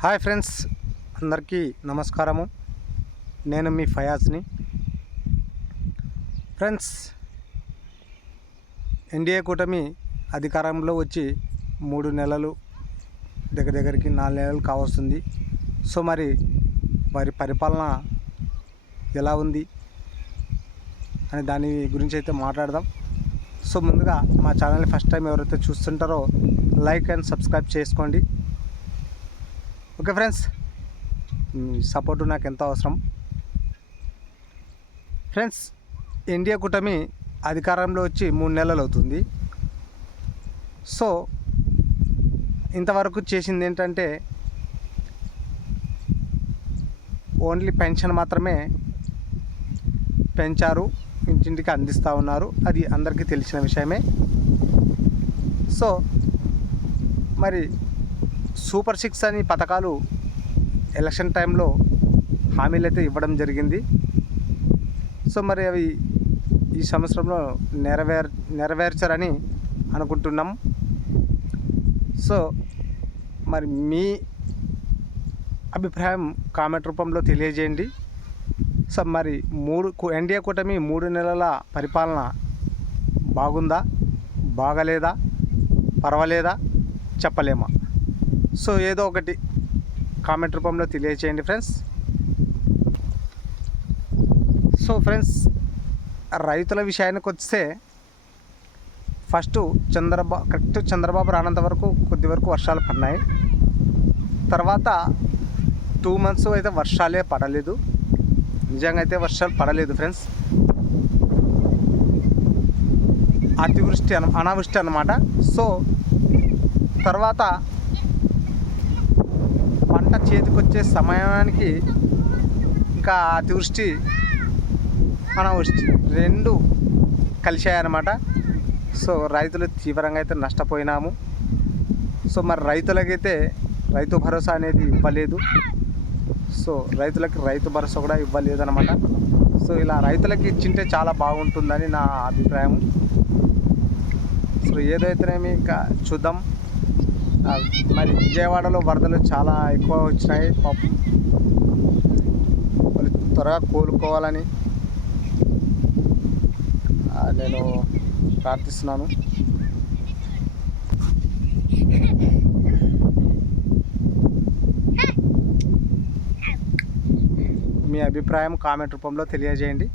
Hi friends, అందరికీ నమస్కారము. నేను మీ ఫయాజ్ని. ఫ్రెండ్స్, ఎన్డీఏ కూటమి అధికారంలో వచ్చి 3 నెలలు దగ్గరికి 4 నెలలు కావస్తుంది. సో మరి వారి పరిపాలన ఎలా ఉంది అని దాని గురించి అయితే మాట్లాడదాం. సో ముందుగా మా ఛానల్ని ఫస్ట్ టైం ఎవరైతే చూస్తుంటారో లైక్ అండ్ సబ్స్క్రైబ్ చేసుకోండి. ఓకే ఫ్రెండ్స్, మీ సపోర్టు నాకు ఎంతో అవసరం. ఫ్రెండ్స్, ఎన్డీఏ కూటమి అధికారంలో వచ్చి 3 నెలలు అవుతుంది. సో ఇంతవరకు చేసింది ఏంటంటే ఓన్లీ పెన్షన్ మాత్రమే పెంచారు, ఇంటింటికి అందిస్తూ ఉన్నారు. అది అందరికీ తెలిసిన విషయమే. సో మరి సూపర్ 6 అని పథకాలు ఎలక్షన్ టైంలో హామీలు అయితే ఇవ్వడం జరిగింది. సో మరి అవి ఈ సంవత్సరంలో నెరవేర్చారని అనుకుంటున్నాం. సో మరి మీ అభిప్రాయం కామెంట్ రూపంలో తెలియజేయండి. సో మరి ఎన్డీఏ కూటమి 3 నెలల పరిపాలన బాగుందా, బాగలేదా, పర్వాలేదా, చెప్పలేమా? సో ఏదో ఒకటి కామెంట్ రూపంలో తెలియచేయండి ఫ్రెండ్స్. సో ఫ్రెండ్స్, రైతుల విషయానికి వస్తే ఫస్ట్ చంద్రబాబు రానంత వరకు కొద్ది వరకు వర్షాలు పడినాయి. తర్వాత 2 months అయితే వర్షాలే పడలేదు. నిజంగా అయితే వర్షాలు పడలేదు ఫ్రెండ్స్. అనావృష్టి అన్నమాట. సో తర్వాత పంట చేతికొచ్చే సమయానికి ఇంకా అతివృష్టి అనావృష్టి 2 కలిశాయన్నమాట. సో రైతులు తీవ్రంగా అయితే నష్టపోయినాము. సో మరి రైతులకైతే రైతు భరోసా అనేది ఇవ్వలేదు. సో రైతులకి రైతు భరోసా కూడా ఇవ్వలేదు అన్నమాట. సో ఇలా రైతులకి ఇచ్చింటే చాలా బాగుంటుందని నా అభిప్రాయం. సో ఏదైతేనేమి ఇంకా చూద్దాం. మరి విజయవాడలో వరదలు చాలా ఎక్కువ వచ్చినాయి. పాపం వాళ్ళు త్వరగా కోలుకోవాలని నేను ప్రార్థిస్తున్నాను. మీ అభిప్రాయం కామెంట్ రూపంలో తెలియజేయండి.